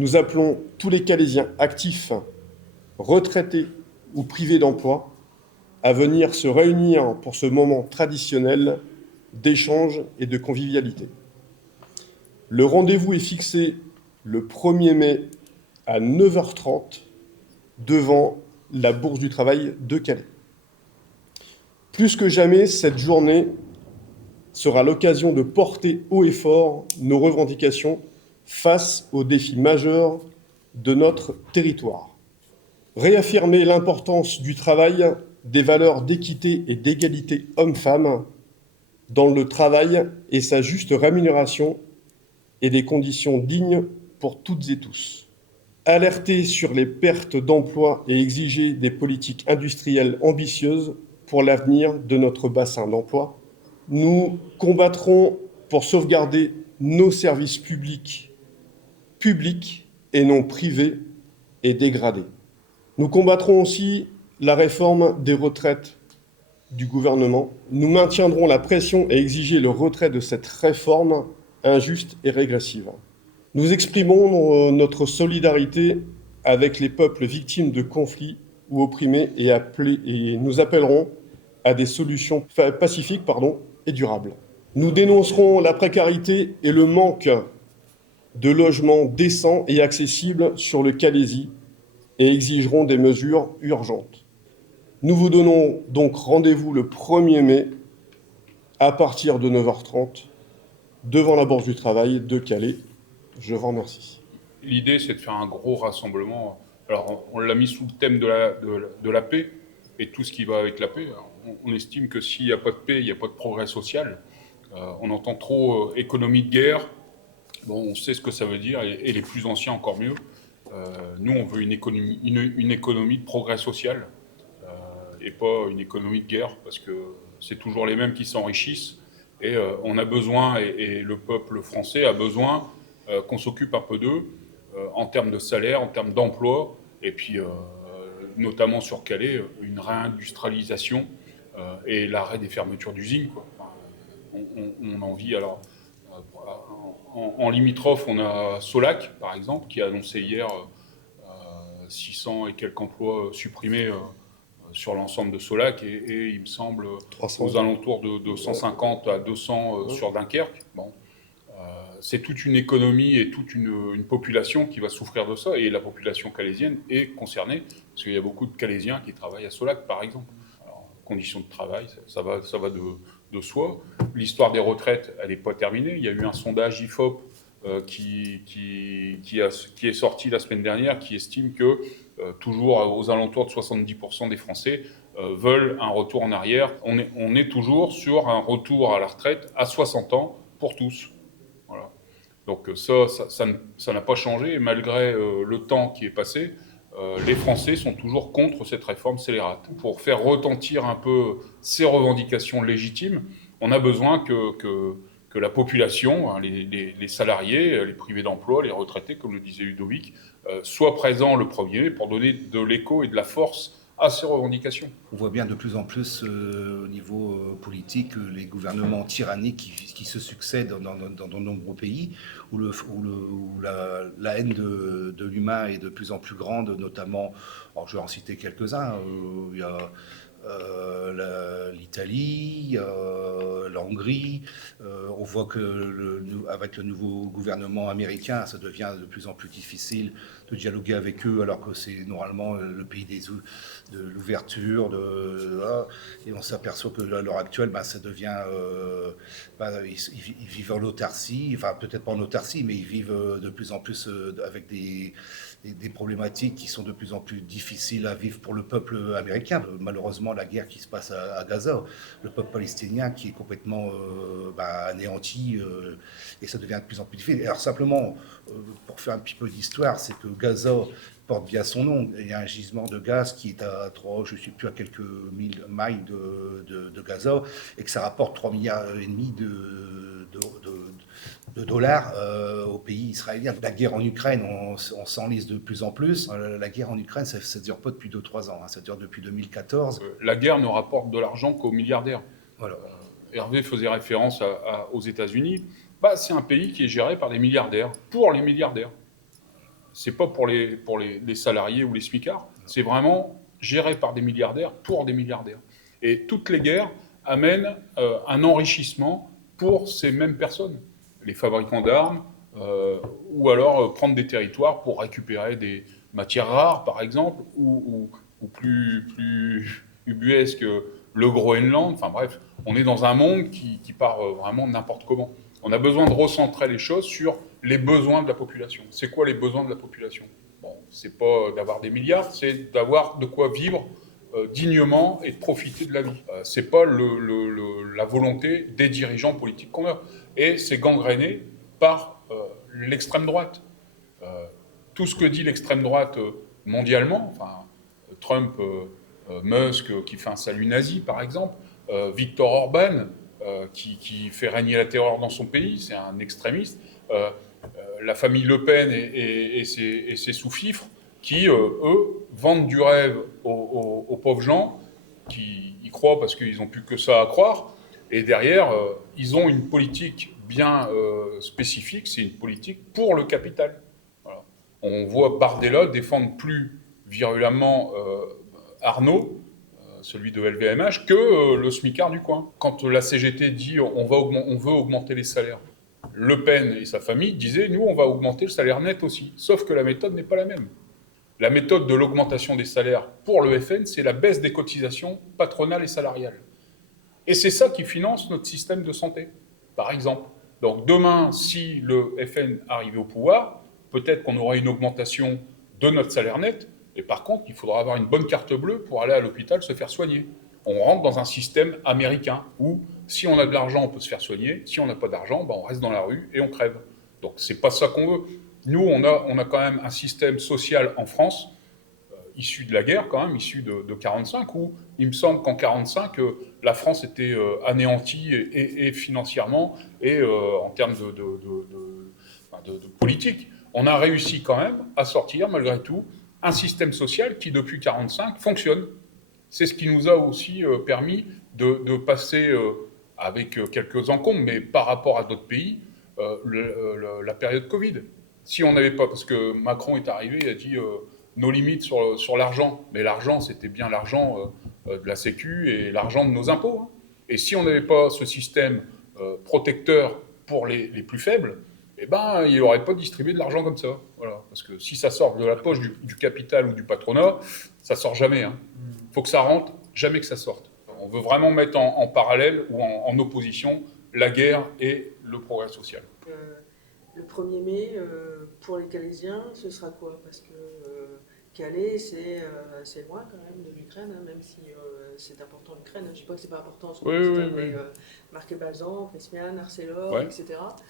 Nous appelons tous les Calaisiens actifs, retraités ou privés d'emploi à venir se réunir pour ce moment traditionnel d'échange et de convivialité. Le rendez-vous est fixé le 1er mai à 9h30 devant la Bourse du Travail de Calais. Plus que jamais, cette journée sera l'occasion de porter haut et fort nos revendications face aux défis majeurs de notre territoire. Réaffirmer l'importance du travail, des valeurs d'équité et d'égalité hommes-femmes dans le travail et sa juste rémunération et des conditions dignes pour toutes et tous. Alerter sur les pertes d'emplois et exiger des politiques industrielles ambitieuses pour l'avenir de notre bassin d'emploi. Nous combattrons pour sauvegarder nos services publics et non privés et dégradés. Nous combattrons aussi la réforme des retraites du gouvernement. Nous maintiendrons la pression et exiger le retrait de cette réforme injuste et régressive. Nous exprimons notre solidarité avec les peuples victimes de conflits ou opprimés et nous appellerons à des solutions pacifiques et durables. Nous dénoncerons la précarité et le manque de logements décents et accessibles sur le Calaisis et exigeront des mesures urgentes. Nous vous donnons donc rendez-vous le 1er mai à partir de 9h30 devant la Bourse du Travail de Calais. Je vous remercie. L'idée, c'est de faire un gros rassemblement. Alors, on l'a mis sous le thème de la paix et tout ce qui va avec la paix. On estime que s'il n'y a pas de paix, il n'y a pas de progrès social. On entend trop économie de guerre. Bon, on sait ce que ça veut dire, et les plus anciens encore mieux. Nous, on veut une économie de progrès social, et pas une économie de guerre, parce que c'est toujours les mêmes qui s'enrichissent. Et on a besoin, et le peuple français a besoin, qu'on s'occupe un peu d'eux, en termes de salaire, en termes d'emploi, et puis notamment sur Calais, une réindustrialisation et l'arrêt des fermetures d'usines, quoi. On en vit. Alors, en limitrophe, on a Solac, par exemple, qui a annoncé hier 600 et quelques emplois supprimés sur l'ensemble de Solac, et il me semble 300. Aux alentours de 150 à 200 sur Dunkerque. Bon. C'est toute une économie et toute une population qui va souffrir de ça, et la population calaisienne est concernée, parce qu'il y a beaucoup de Calaisiens qui travaillent à Solac, par exemple. Alors, conditions de travail, ça va de soi. L'histoire des retraites, elle n'est pas terminée. Il y a eu un sondage IFOP qui est sorti la semaine dernière, qui estime que toujours aux alentours de 70% des Français veulent un retour en arrière. On est toujours sur un retour à la retraite à 60 ans pour tous. Voilà. Donc ça n'a pas changé, et malgré le temps qui est passé, les Français sont toujours contre cette réforme scélérate. Pour faire retentir un peu ces revendications légitimes, on a besoin que la population, hein, les salariés, les privés d'emploi, les retraités, comme le disait Ludovic, soient présents le 1er mai pour donner de l'écho et de la force à ces revendications. On voit bien de plus en plus au niveau politique les gouvernements tyranniques qui se succèdent dans de nombreux pays, où la haine de l'humain est de plus en plus grande, notamment, alors je vais en citer quelques-uns, il y a l'Italie, la Hongrie. On voit que avec le nouveau gouvernement américain, ça devient de plus en plus difficile de dialoguer avec eux, alors que c'est normalement le pays de l'ouverture, et on s'aperçoit que à l'heure actuelle, ça devient, ils vivent en autarcie, enfin peut-être pas en autarcie, mais ils vivent de plus en plus avec des problématiques qui sont de plus en plus difficiles à vivre pour le peuple américain. Malheureusement, la guerre qui se passe à Gaza, le peuple palestinien qui est complètement anéanti, et ça devient de plus en plus difficile. Alors simplement, pour faire un petit peu d'histoire, c'est que Gaza porte bien son nom. Il y a un gisement de gaz qui est à je ne sais plus, à quelques mille miles de Gaza, et que ça rapporte 3,5 milliards de dollars au pays israélien. La guerre en Ukraine, on s'enlise de plus en plus. La guerre en Ukraine, ça ne dure pas depuis 2-3 ans, hein, ça dure depuis 2014. La guerre ne rapporte de l'argent qu'aux milliardaires. Voilà. Hervé faisait référence aux États-Unis. C'est un pays qui est géré par des milliardaires, pour les milliardaires. c'est pas pour les salariés ou les smicards, c'est vraiment géré par des milliardaires pour des milliardaires. Et toutes les guerres amènent un enrichissement pour ces mêmes personnes, les fabricants d'armes, ou alors prendre des territoires pour récupérer des matières rares, par exemple, ou plus ubuesque, le Groenland. Enfin bref, on est dans un monde qui part vraiment n'importe comment. On a besoin de recentrer les choses sur les besoins de la population. C'est quoi les besoins de la population? Bon, c'est pas d'avoir des milliards, c'est d'avoir de quoi vivre dignement et de profiter de la vie. C'est pas la volonté des dirigeants politiques qu'on a. Et c'est gangréné par l'extrême droite. Tout ce que dit l'extrême droite mondialement, enfin, Trump, Musk qui fait un salut nazi par exemple, Viktor Orban qui fait régner la terreur dans son pays, c'est un extrémiste, la famille Le Pen et ses sous-fifres qui, eux, vendent du rêve aux pauvres gens qui y croient parce qu'ils n'ont plus que ça à croire, et derrière, ils ont une politique bien spécifique, c'est une politique pour le capital. Voilà. On voit Bardella défendre plus virulemment Arnaud, celui de LVMH, que le smicard du coin. Quand la CGT dit on veut augmenter les salaires, Le Pen et sa famille disaient nous on va augmenter le salaire net aussi, sauf que la méthode n'est pas la même. La méthode de l'augmentation des salaires pour le FN, c'est la baisse des cotisations patronales et salariales. Et c'est ça qui finance notre système de santé, par exemple. Donc demain, si le FN arrivait au pouvoir, peut-être qu'on aurait une augmentation de notre salaire net, et par contre, il faudra avoir une bonne carte bleue pour aller à l'hôpital se faire soigner. On rentre dans un système américain où, si on a de l'argent, on peut se faire soigner. Si on n'a pas d'argent, on reste dans la rue et on crève. Donc c'est pas ça qu'on veut. Nous, on a quand même un système social en France, issu de la guerre quand même, issu de 1945, où il me semble qu'en 1945, la France était anéantie et financièrement et en termes de politique. On a réussi quand même à sortir, malgré tout, un système social qui, depuis 1945, fonctionne. C'est ce qui nous a aussi permis de passer, avec quelques encombres, mais par rapport à d'autres pays, la période Covid. Si on n'avait pas, parce que Macron est arrivé, il a dit nos limites sur l'argent, mais l'argent, c'était bien l'argent de la Sécu et l'argent de nos impôts. Hein. Et si on n'avait pas ce système protecteur pour les plus faibles, eh ben, il n'aurait pas distribué de l'argent comme ça. Voilà. Parce que si ça sort de la poche du capital ou du patronat, ça sort jamais. Hein. Faut que ça rentre, jamais que ça sorte. On veut vraiment mettre en parallèle ou en opposition la guerre et le progrès social. Le 1er mai, pour les Calaisiens, ce sera quoi? Parce que Calais, c'est loin quand même de l'Ukraine, hein, même si c'est important l'Ukraine. Je ne dis pas que c'est pas important, mais Marquet-Balzan, Prysmian, Arcelor, ouais. etc.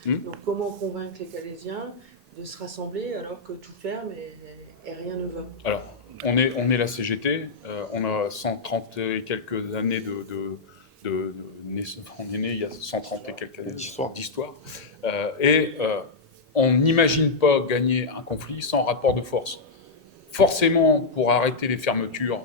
Donc comment convaincre les Calaisiens de se rassembler alors que tout ferme et rien ne va? Alors, on est la CGT, on a 130 et quelques années on est né il y a 130 et quelques années d'histoire. On n'imagine pas gagner un conflit sans rapport de force. Forcément, pour arrêter les fermetures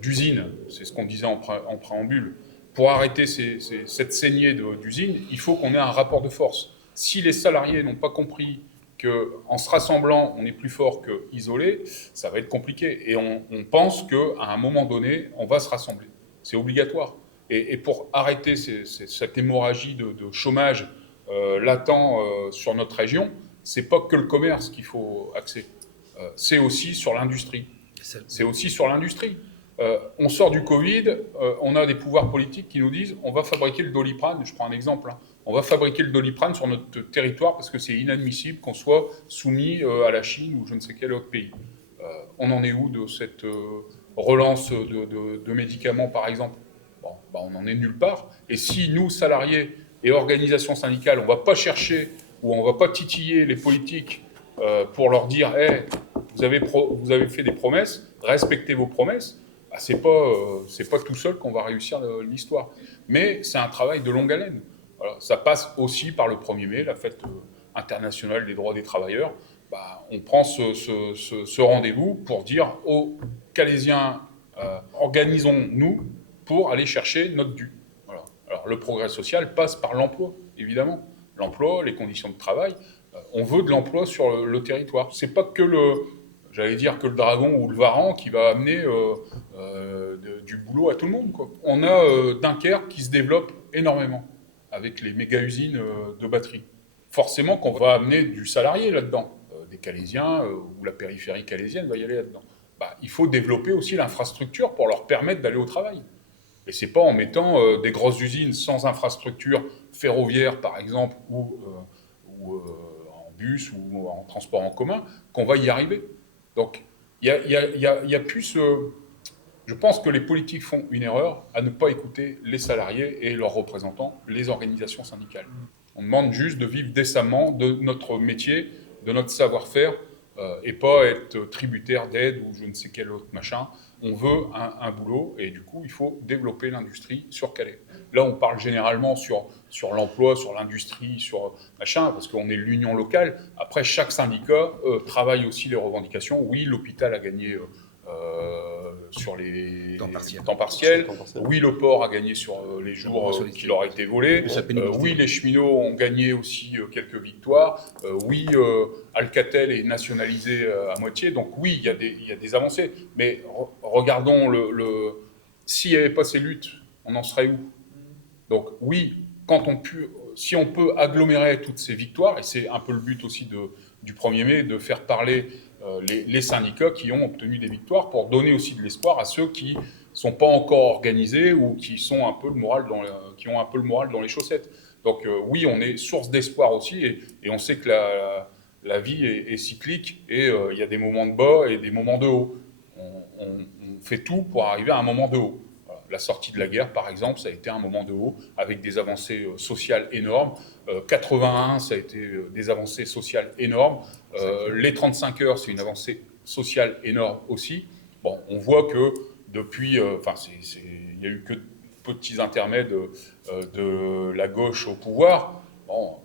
d'usines, c'est ce qu'on disait en préambule, pour arrêter cette saignée d'usines, il faut qu'on ait un rapport de force. Si les salariés n'ont pas compris qu'en se rassemblant, on est plus fort qu'isolé, ça va être compliqué. Et on pense qu'à un moment donné, on va se rassembler. C'est obligatoire. Et pour arrêter cette hémorragie de chômage latent sur notre région, c'est pas que le commerce qu'il faut axer. C'est aussi sur l'industrie. On sort du Covid, on a des pouvoirs politiques qui nous disent on va fabriquer le Doliprane, je prends un exemple, hein. On va fabriquer le Doliprane sur notre territoire parce que c'est inadmissible qu'on soit soumis à la Chine ou je ne sais quel autre pays. On en est où de cette relance de médicaments, par exemple? On n'en est nulle part. Et si nous, salariés et organisations syndicales, on ne va pas chercher ou on ne va pas titiller les politiques pour leur dire hey, vous avez fait des promesses, respectez vos promesses, c'est pas tout seul qu'on va réussir l'histoire. Mais c'est un travail de longue haleine. Voilà, ça passe aussi par le 1er mai, la fête internationale des droits des travailleurs. On prend ce rendez-vous pour dire aux Calaisiens, organisons-nous pour aller chercher notre dû. Voilà. Alors le progrès social passe par l'emploi, évidemment. L'emploi, les conditions de travail, On veut de l'emploi sur le territoire. C'est pas que que le Dragon ou le Varan qui va amener du boulot à tout le monde, quoi. On a Dunkerque qui se développe énormément avec les méga-usines de batteries. Forcément qu'on va amener du salarié là-dedans. Des Calaisiens ou la périphérie calaisienne va y aller là-dedans. Il faut développer aussi l'infrastructure pour leur permettre d'aller au travail. Et c'est pas en mettant des grosses usines sans infrastructure ferroviaire, par exemple, ou en bus ou en transport en commun qu'on va y arriver. Donc, il y a plus ce... Je pense que les politiques font une erreur à ne pas écouter les salariés et leurs représentants, les organisations syndicales. On demande juste de vivre décemment de notre métier, de notre savoir-faire, et pas être tributaire d'aide ou je ne sais quel autre machin. On veut un boulot et du coup, il faut développer l'industrie sur Calais. Là, on parle généralement sur l'emploi, sur l'industrie, sur machin, parce qu'on est l'union locale. Après, chaque syndicat travaille aussi les revendications. Oui, l'hôpital a gagné sur les temps partiels. Oui, le port a gagné sur les jours qui leur a été volés. Oui, les cheminots ont gagné aussi quelques victoires. Oui, Alcatel est nationalisé à moitié. Donc oui, il y a des avancées. Mais regardons s'il n'y avait pas ces luttes, on en serait où? Donc oui, si on peut agglomérer toutes ces victoires, et c'est un peu le but aussi du 1er mai, de faire parler les syndicats qui ont obtenu des victoires pour donner aussi de l'espoir à ceux qui sont pas encore organisés ou qui ont un peu le moral dans les chaussettes. Donc oui, on est source d'espoir aussi et on sait que la vie est cyclique et il y a des moments de bas et des moments de haut. On fait tout pour arriver à un moment de haut. Voilà. La sortie de la guerre, par exemple, ça a été un moment de haut avec des avancées sociales énormes. 81, ça a été des avancées sociales énormes. Les 35 heures, c'est une avancée sociale énorme aussi. Bon, on voit que depuis, il n'y a eu que de petits intermèdes de la gauche au pouvoir. Bon,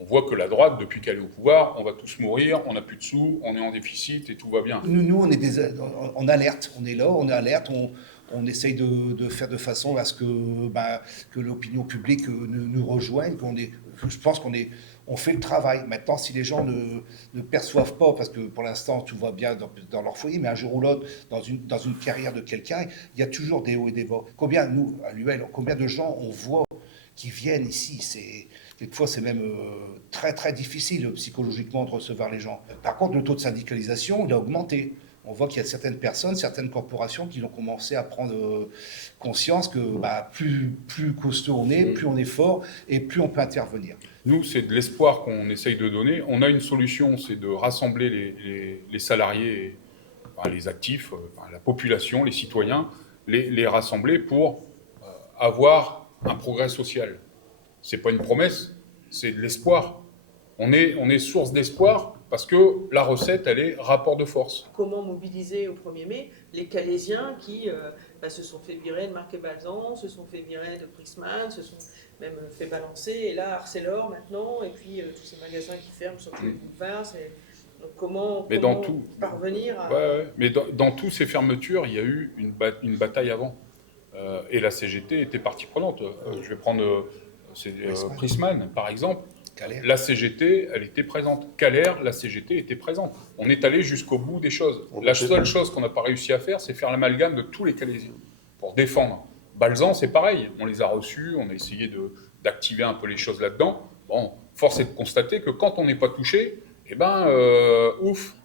on voit que la droite, depuis qu'elle est au pouvoir, on va tous mourir, on n'a plus de sous, on est en déficit et tout va bien. Nous on est en alerte, on est là, on est alerte, on essaye de faire de façon à ce que l'opinion publique nous rejoigne. Je pense on fait le travail. Maintenant, si les gens ne perçoivent pas, parce que pour l'instant tout va bien dans leur foyer, mais un jour ou l'autre, dans une carrière de quelqu'un, il y a toujours des hauts et des bas. Combien de gens on voit qui viennent ici, quelquefois c'est même très très difficile psychologiquement de recevoir les gens. Par contre, le taux de syndicalisation, il a augmenté. On voit qu'il y a certaines personnes, certaines corporations qui ont commencé à prendre conscience que plus costaud on est, plus on est fort et plus on peut intervenir. Nous, c'est de l'espoir qu'on essaye de donner. On a une solution, c'est de rassembler les salariés, les actifs, la population, les citoyens, les rassembler pour avoir un progrès social. C'est pas une promesse, c'est de l'espoir. On est source d'espoir parce que la recette, elle est rapport de force. Comment mobiliser au 1er mai les Calaisiens qui se sont fait virer de Marc et Balzan, se sont fait virer de Prisman, se sont même fait balancer, et là Arcelor maintenant, et puis tous ces magasins qui ferment sur tous les boulevards. Donc comment parvenir à... Mais dans toutes ces fermetures, il y a eu une bataille avant. Et la CGT était partie prenante. Je vais prendre Prisman, par exemple. Calais. La CGT, elle était présente. Calais, la CGT était présente. On est allé jusqu'au bout des choses. La seule chose qu'on n'a pas réussi à faire, c'est faire l'amalgame de tous les Calaisiens pour défendre. Balzan, c'est pareil. On les a reçus, on a essayé d'activer un peu les choses là-dedans. Bon, force est de constater que quand on n'est pas touché,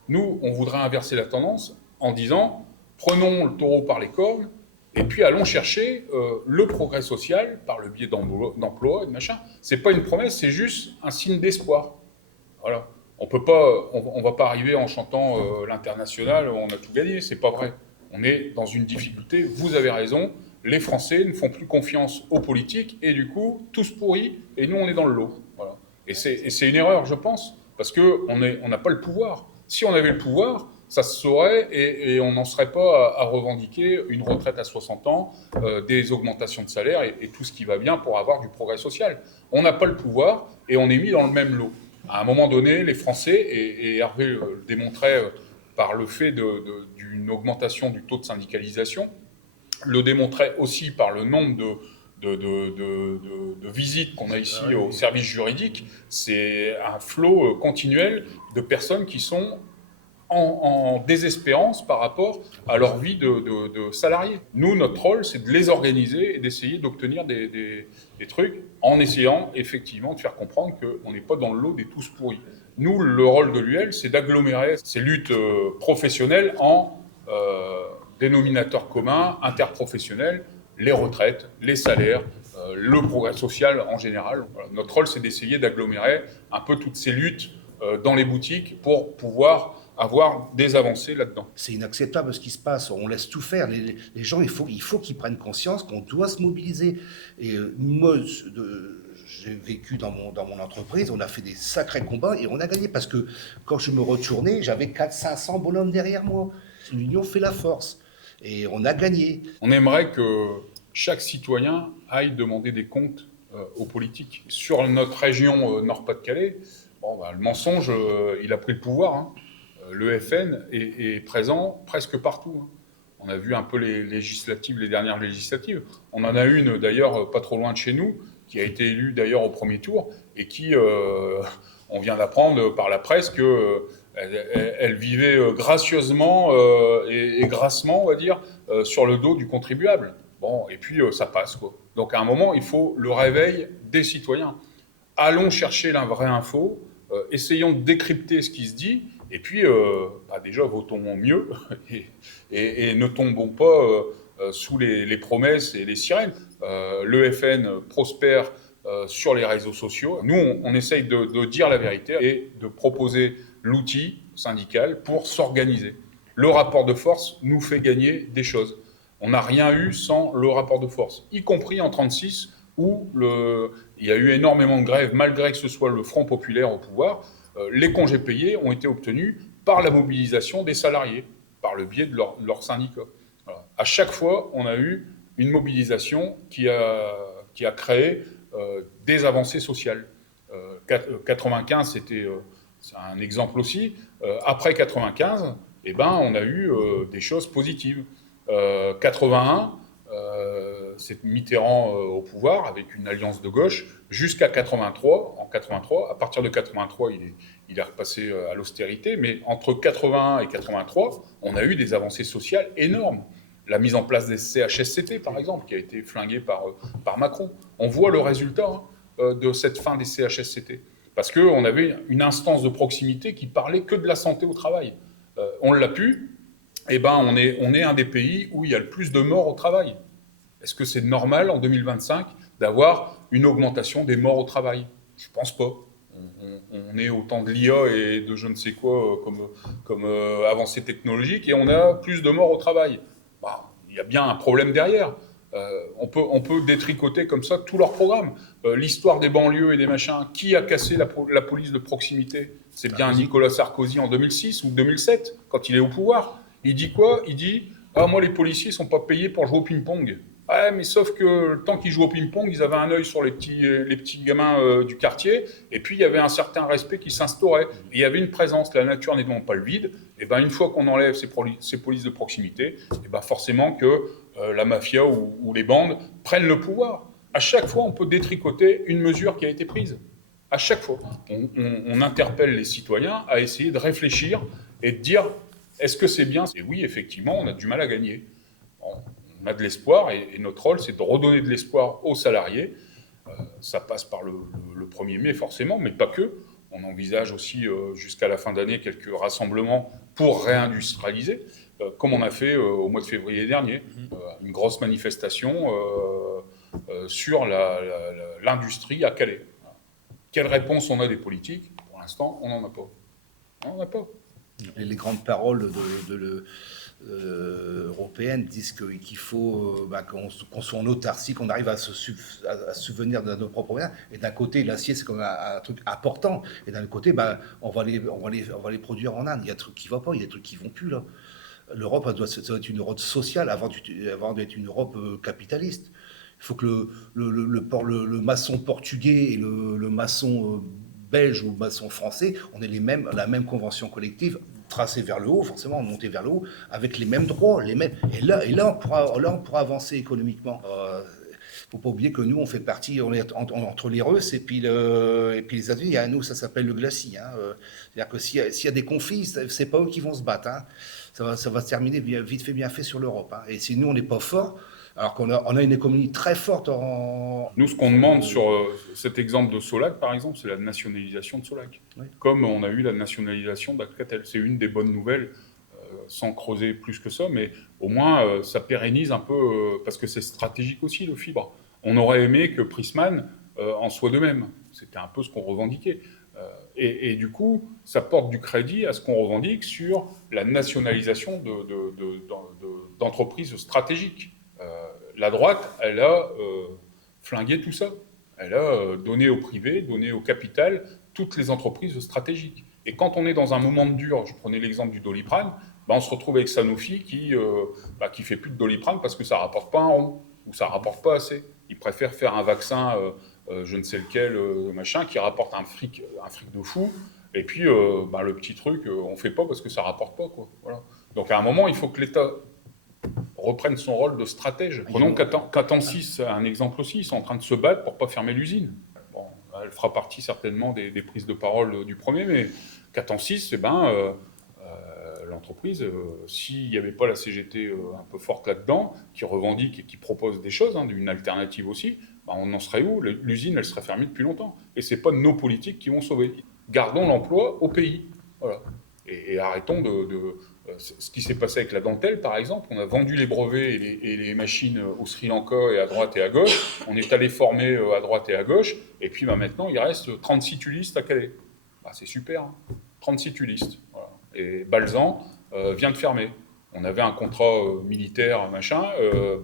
nous, on voudrait inverser la tendance en disant prenons le taureau par les cornes et puis allons chercher le progrès social par le biais d'emploi et de machin. C'est pas une promesse, c'est juste un signe d'espoir. Voilà. On va pas arriver en chantant l'international, on a tout gagné, c'est pas vrai. On est dans une difficulté, vous avez raison, les Français ne font plus confiance aux politiques et du coup, tous pourris et nous on est dans le lot. Voilà. Et c'est une erreur, je pense, parce qu'on n'a pas le pouvoir. Si on avait le pouvoir, ça se saurait et on n'en serait pas à revendiquer une retraite à 60 ans, des augmentations de salaire et tout ce qui va bien pour avoir du progrès social. On n'a pas le pouvoir et on est mis dans le même lot. À un moment donné, les Français, et Hervé le démontrait par le fait d'une augmentation du taux de syndicalisation, le démontrait aussi par le nombre de visites qu'on a ici au service juridique, c'est un flot continuel de personnes qui sont en désespérance par rapport à leur vie de salariés. Nous, notre rôle, c'est de les organiser et d'essayer d'obtenir des trucs en essayant effectivement de faire comprendre qu'on n'est pas dans le lot des tous pourris. Nous, le rôle de l'UL, c'est d'agglomérer ces luttes professionnelles en dénominateur commun, interprofessionnel, les retraites, les salaires, le progrès social en général. Voilà. Notre rôle, c'est d'essayer d'agglomérer un peu toutes ces luttes dans les boutiques pour pouvoir avoir des avancées là-dedans. C'est inacceptable ce qui se passe, on laisse tout faire. Les gens, il faut qu'ils prennent conscience qu'on doit se mobiliser. Et moi, j'ai vécu dans mon entreprise, on a fait des sacrés combats et on a gagné parce que quand je me retournais, j'avais 400-500 bonhommes derrière moi. L'union fait la force et on a gagné. On aimerait que chaque citoyen aille demander des comptes aux politiques. Sur notre région Nord-Pas-de-Calais, le mensonge, il a pris le pouvoir. Hein. Le FN est présent presque partout. Hein. On a vu un peu les dernières législatives. On en a une d'ailleurs pas trop loin de chez nous, qui a été élue d'ailleurs au premier tour, et qui, on vient d'apprendre par la presse qu'elle vivait gracieusement et grassement, on va dire, sur le dos du contribuable. Bon, et puis ça passe, quoi. Donc à un moment, il faut le réveil des citoyens. Allons chercher la vraie info, essayons de décrypter ce qui se dit, et puis déjà votons mieux, et ne tombons pas sous les promesses et les sirènes. Le FN prospère sur les réseaux sociaux. Nous, on essaye de dire la vérité et de proposer l'outil syndical pour s'organiser. Le rapport de force nous fait gagner des choses. On n'a rien eu sans le rapport de force, y compris en 1936, où il y a eu énormément de grèves, malgré que ce soit le Front populaire au pouvoir. Les congés payés ont été obtenus par la mobilisation des salariés, par le biais de leur syndicat. Voilà. À chaque fois, on a eu une mobilisation qui a créé des avancées sociales. 95, c'est un exemple aussi. Après 95, on a eu des choses positives. 81, c'est Mitterrand au pouvoir avec une alliance de gauche jusqu'à 83. En 83, à partir de 83, il est repassé à l'austérité, mais entre 81 et 83, on a eu des avancées sociales énormes. La mise en place des CHSCT, par exemple, qui a été flinguée par Macron. On voit le résultat de cette fin des CHSCT. Parce qu'on avait une instance de proximité qui parlait que de la santé au travail. On l'a pu. On est un des pays où il y a le plus de morts au travail. Est-ce que c'est normal en 2025 d'avoir une augmentation des morts au travail? Je ne pense pas. On est au temps de l'IA et de je ne sais quoi comme avancée technologique et on a plus de morts au travail. Il y a bien un problème derrière. On peut détricoter comme ça tous leurs programmes. L'histoire des banlieues et des machins, qui a cassé la police de proximité? C'est bien Nicolas Sarkozy en 2006 ou 2007, quand il est au pouvoir. Il dit quoi? Il dit « Ah, moi, les policiers ne sont pas payés pour jouer au ping-pong. » Ouais, mais sauf que le temps qu'ils jouent au ping-pong, ils avaient un œil sur les petits gamins du quartier, et puis il y avait un certain respect qui s'instaurait. Et il y avait une présence, la nature n'aidant pas le vide. Et une fois qu'on enlève ces polices de proximité, forcément que la mafia ou les bandes prennent le pouvoir. À chaque fois, on peut détricoter une mesure qui a été prise. À chaque fois. On interpelle les citoyens à essayer de réfléchir et de dire est-ce que c'est bien? Et oui, effectivement, on a du mal à gagner. On a de l'espoir et notre rôle, c'est de redonner de l'espoir aux salariés. Ça passe par le 1er mai, forcément, mais pas que. On envisage aussi, jusqu'à la fin d'année, quelques rassemblements pour réindustrialiser, comme on a fait au mois de février dernier. Une grosse manifestation sur l'industrie à Calais. Quelle réponse on a des politiques? Pour l'instant, on n'en a pas. On n'en a pas. Les grandes paroles européennes disent qu'il faut qu'on soit en autarcie, qu'on arrive à se souvenir de nos propres moyens. Et d'un côté, l'acier, c'est comme un truc important. Et d'un autre côté, on va les produire en Inde. Il y a des trucs qui ne vont pas, il y a des trucs qui ne vont plus, là. L'Europe, ça doit être une Europe sociale avant d'être une Europe capitaliste. Il faut que le maçon portugais et le maçon belge ou le maçon français, on ait la même convention collective tracée vers le haut, forcément montée vers le haut, avec les mêmes droits, les mêmes. Et là, on pourra avancer économiquement. faut pas oublier que nous, on fait partie, on est entre les Russes et puis les États-Unis. Nous, ça s'appelle le glacis. C'est-à-dire que s'il y a des conflits, c'est pas eux qui vont se battre. Ça va se terminer vite fait, bien fait sur l'Europe. Et si nous, on n'est pas fort, alors qu'on a une économie très forte Nous, ce qu'on demande sur cet exemple de Solac, par exemple, c'est la nationalisation de Solac. Oui. Comme on a eu la nationalisation d'Alcatel. C'est une des bonnes nouvelles, sans creuser plus que ça, mais au moins, ça pérennise un peu, parce que c'est stratégique aussi, le fibre. On aurait aimé que Prisman en soit de même. C'était un peu ce qu'on revendiquait. Et du coup, ça porte du crédit à ce qu'on revendique sur la nationalisation d'entreprises stratégiques. La droite, elle a flingué tout ça. Elle a donné au privé, donné au capital toutes les entreprises stratégiques. Et quand on est dans un moment de dur, je prenais l'exemple du Doliprane, on se retrouve avec Sanofi qui fait plus de Doliprane parce que ça rapporte pas un rond, ou ça rapporte pas assez. Ils préfèrent faire un vaccin, je ne sais lequel, machin, qui rapporte un fric de fou. Et puis, le petit truc, on fait pas parce que ça rapporte pas, quoi. Voilà. Donc à un moment, il faut que l'État reprenne son rôle de stratège. Prenons Catensis, un exemple aussi, ils sont en train de se battre pour pas fermer l'usine. Bon, elle fera partie certainement des prises de parole du premier, mais Catensis, l'entreprise, s'il n'y avait pas la CGT un peu forte là-dedans, qui revendique et qui propose des choses, une alternative aussi, on en serait où? L'usine, elle serait fermée depuis longtemps. Et ce n'est pas nos politiques qui vont sauver. Gardons l'emploi au pays. Voilà. Et arrêtons ce qui s'est passé avec la dentelle, par exemple. On a vendu les brevets et les machines au Sri Lanka et à droite et à gauche. On est allé former à droite et à gauche. Et puis maintenant, il reste 36 tulistes à Calais. C'est super, 36 tulistes. Voilà. Et Balzan vient de fermer. On avait un contrat militaire, machin.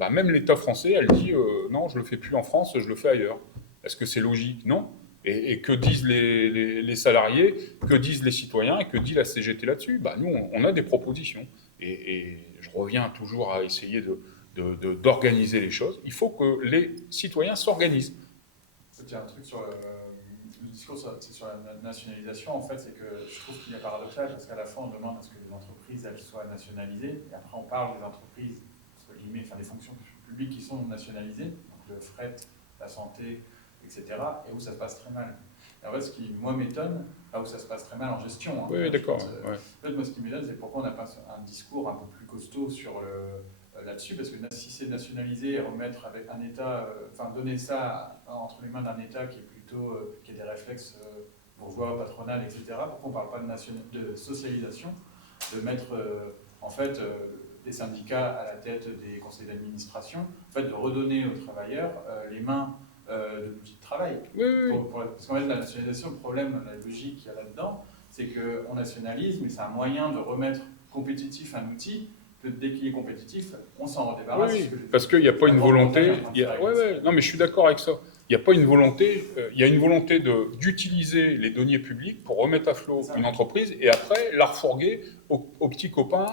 Même l'État français, elle dit non, je le fais plus en France, je le fais ailleurs. Est-ce que c'est logique? Non. Et que disent les salariés, que disent les citoyens, et que dit la CGT là-dessus? Nous, on a des propositions. Et je reviens toujours à essayer d'organiser les choses. Il faut que les citoyens s'organisent. Il y a un truc sur le discours sur la nationalisation, en fait, c'est que je trouve qu'il est paradoxal, parce qu'à la fois, on demande à ce que les entreprises, elles soient nationalisées, et après, on parle des entreprises, entre guillemets, des fonctions publiques qui sont nationalisées, donc le fret, la santé, etc., et où ça se passe très mal. Et en fait, ce qui, moi, m'étonne, là où ça se passe très mal en gestion. Oui, d'accord. En fait, moi, ce qui m'étonne, c'est pourquoi on n'a pas un discours un peu plus costaud là-dessus, parce que si c'est nationaliser et remettre avec un État, donner ça entre les mains d'un État qui est plutôt, qui a des réflexes bourgeois, patronal, etc., pourquoi on ne parle pas de socialisation, de mettre, des syndicats à la tête des conseils d'administration, en fait, de redonner aux travailleurs les mains de l'outil de travail. Oui. Parce qu'en fait, la nationalisation, le problème, la logique qu'il y a là-dedans, c'est qu'on nationalise, mais c'est un moyen de remettre compétitif un outil, que dès qu'il est compétitif, on s'en débarrasse. Oui, parce qu'il n'y a pas une volonté... Non, mais je suis d'accord avec ça. Il n'y a pas une volonté... il y a une volonté d'utiliser les deniers publics pour remettre à flot une entreprise et après la refourguer aux petits copains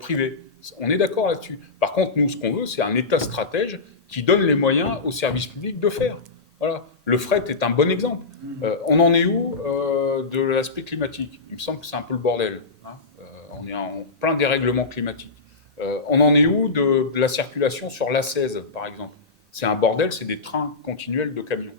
privés. On est d'accord là-dessus. Par contre, nous, ce qu'on veut, c'est un État stratège qui donne les moyens aux services publics de faire. Voilà. Le fret est un bon exemple. On en est où de l'aspect climatique? Il me semble que c'est un peu le bordel. On est en plein dérèglement climatique. On en est où de la circulation sur l'A16, par exemple? C'est un bordel, c'est des trains continuels de camions.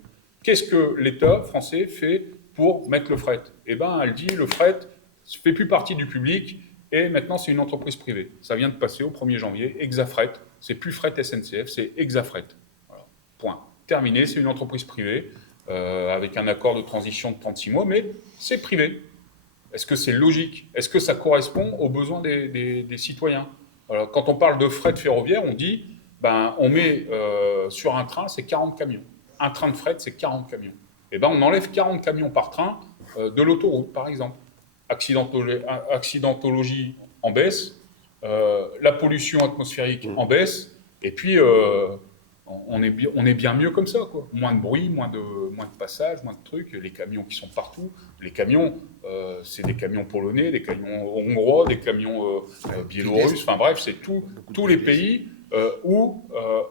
Qu'est-ce que l'État français fait pour mettre le fret? Elle dit le fret ne fait plus partie du public et maintenant c'est une entreprise privée. Ça vient de passer au 1er janvier, Exafret. C'est plus Fret SNCF, c'est Exafret. Voilà. Point. Terminé, c'est une entreprise privée avec un accord de transition de 36 mois, mais c'est privé. Est-ce que c'est logique? Est-ce que ça correspond aux besoins des citoyens? Alors, quand on parle de fret ferroviaire, on dit, on met sur un train, c'est 40 camions. Un train de fret, c'est 40 camions. On enlève 40 camions par train de l'autoroute, par exemple. Accidentologie en baisse, la pollution atmosphérique en baisse, et puis on est bien mieux comme ça, quoi. Moins de bruit, moins de passages, moins de trucs, les camions qui sont partout. Les camions, c'est des camions polonais, des camions hongrois, des camions biélorusses, bref, c'est tous les pays où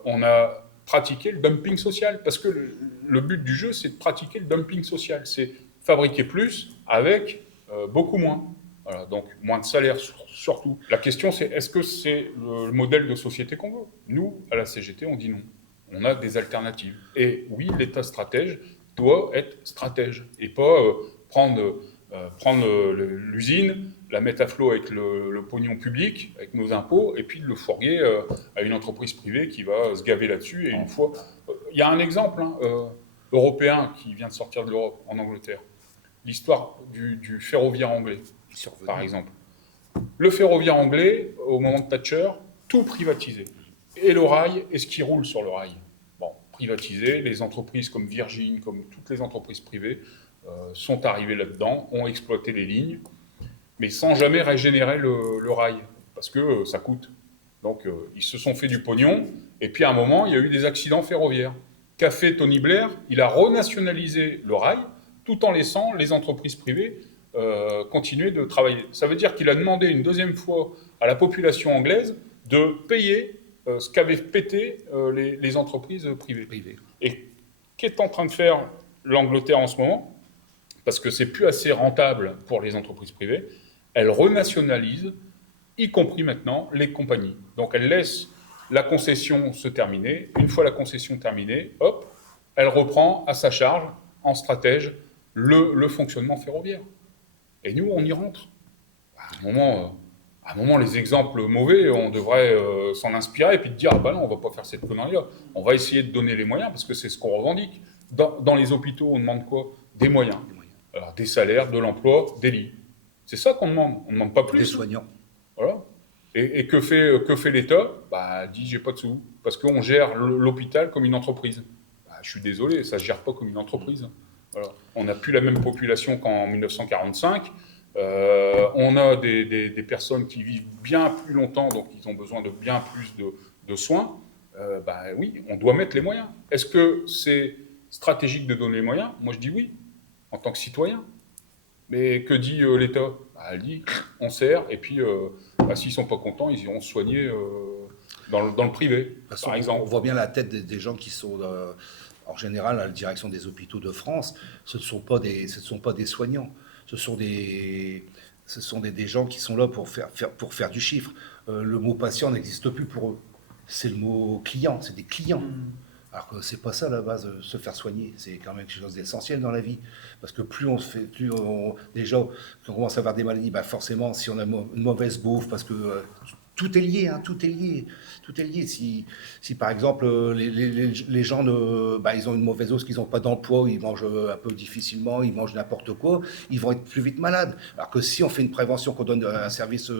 on a pratiqué le dumping social. Parce que le but du jeu, c'est de pratiquer le dumping social. C'est fabriquer plus avec beaucoup moins. Voilà, donc moins de salaire surtout. La question, c'est est-ce que c'est le modèle de société qu'on veut? Nous, à la CGT, on dit non. on a des alternatives. Et oui, l'État stratège doit être stratège et pas prendre l'usine, la mettre à flot avec le pognon public, avec nos impôts, et puis de le fourguer à une entreprise privée qui va se gaver là-dessus. Et une fois, il y a un exemple européen qui vient de sortir de l'Europe, en Angleterre. L'histoire du ferroviaire anglais, par exemple. Le ferroviaire anglais, au moment de Thatcher, tout privatisé. Et le rail, et ce qui roule sur le rail. Bon, privatisé, les entreprises comme Virgin, comme toutes les entreprises privées, sont arrivées là-dedans, ont exploité les lignes, mais sans jamais régénérer le rail, parce que ça coûte. Donc, ils se sont fait du pognon, et puis à un moment, il y a eu des accidents ferroviaires. Qu'a fait Tony Blair? Il a renationalisé le rail, tout en laissant les entreprises privées continuer de travailler. Ça veut dire qu'il a demandé une deuxième fois à la population anglaise de payer ce qu'avaient pété les entreprises privées. Et qu'est en train de faire l'Angleterre en ce moment? Parce que c'est plus assez rentable pour les entreprises privées, elle renationalise, y compris maintenant les compagnies. Donc elle laisse la concession se terminer. Une fois la concession terminée, hop, elle reprend à sa charge, en stratège, le fonctionnement ferroviaire. Et nous, on y rentre. À un moment, les exemples mauvais, on devrait s'en inspirer et puis de dire, ah ben non, on va pas faire cette connerie-là. On va essayer de donner les moyens, parce que c'est ce qu'on revendique. Dans les hôpitaux, on demande quoi? Des moyens. Alors, des salaires, de l'emploi, des lits. C'est ça qu'on demande. On ne demande pas plus. Des soignants. Voilà. Et que fait l'État? Bah, dit, j'ai pas de sous. Parce qu'on gère l'hôpital comme une entreprise. Bah, je suis désolé, ça se gère pas comme une entreprise. Voilà. On n'a plus la même population qu'en 1945. On a des personnes qui vivent bien plus longtemps, donc ils ont besoin de bien plus de soins. Bah oui, on doit mettre les moyens. Est-ce que c'est stratégique de donner les moyens? Moi, je dis oui, en tant que citoyen. Mais que dit l'État? Bah, elle dit, on sert, et puis s'ils ne sont pas contents, ils iront se soigner dans le privé, par exemple. On voit bien la tête des gens qui sont... en général, à la direction des hôpitaux de France, ce ne sont pas des soignants. Ce sont des gens qui sont là pour faire du chiffre. Le mot patient n'existe plus pour eux. C'est le mot client, c'est des clients. Alors que c'est pas ça la base, se faire soigner. C'est quand même quelque chose d'essentiel dans la vie. Parce que déjà, quand on commence à avoir des maladies, bah forcément, si on a une mauvaise bouffe, parce que tout est lié, hein, tout est lié. Tout est lié. Si par exemple, les gens ils ont une mauvaise dose, qu'ils n'ont pas d'emploi, ils mangent un peu difficilement, ils mangent n'importe quoi, ils vont être plus vite malades. Alors que si on fait une prévention, qu'on donne un service,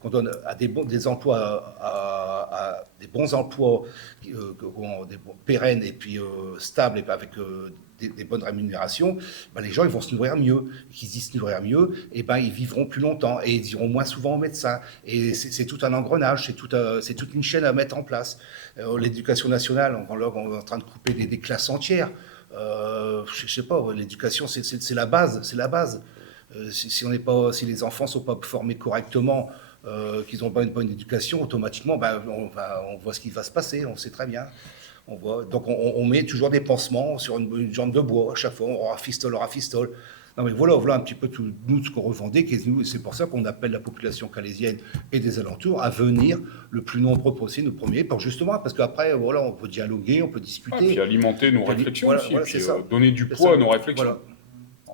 qu'on donne à des emplois, à des bons emplois, pérennes et puis stables, et avec des bonnes rémunérations, les gens ils vont se nourrir mieux. Qu'ils disent se nourrir mieux, et ils vivront plus longtemps et ils iront moins souvent au médecin. Et c'est tout un engrenage, c'est toute une chaîne à mettre en place. L'éducation nationale, on est en train de couper des classes entières. Je sais pas, l'éducation c'est la base, c'est la base. Si les enfants sont pas formés correctement, qu'ils n'ont pas une bonne éducation, automatiquement, on voit ce qui va se passer, on sait très bien. Donc on met toujours des pansements sur une jambe de bois, à chaque fois, on rafistole. Non mais voilà un petit peu tout nous ce qu'on revendique, et c'est pour ça qu'on appelle la population calaisienne et des alentours à venir le plus nombreux possible, nos premiers, parce qu'après, voilà, on peut dialoguer, on peut discuter. Et puis alimenter nos réflexions aussi, voilà, et puis ça. donner du poids à nos réflexions.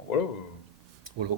Voilà.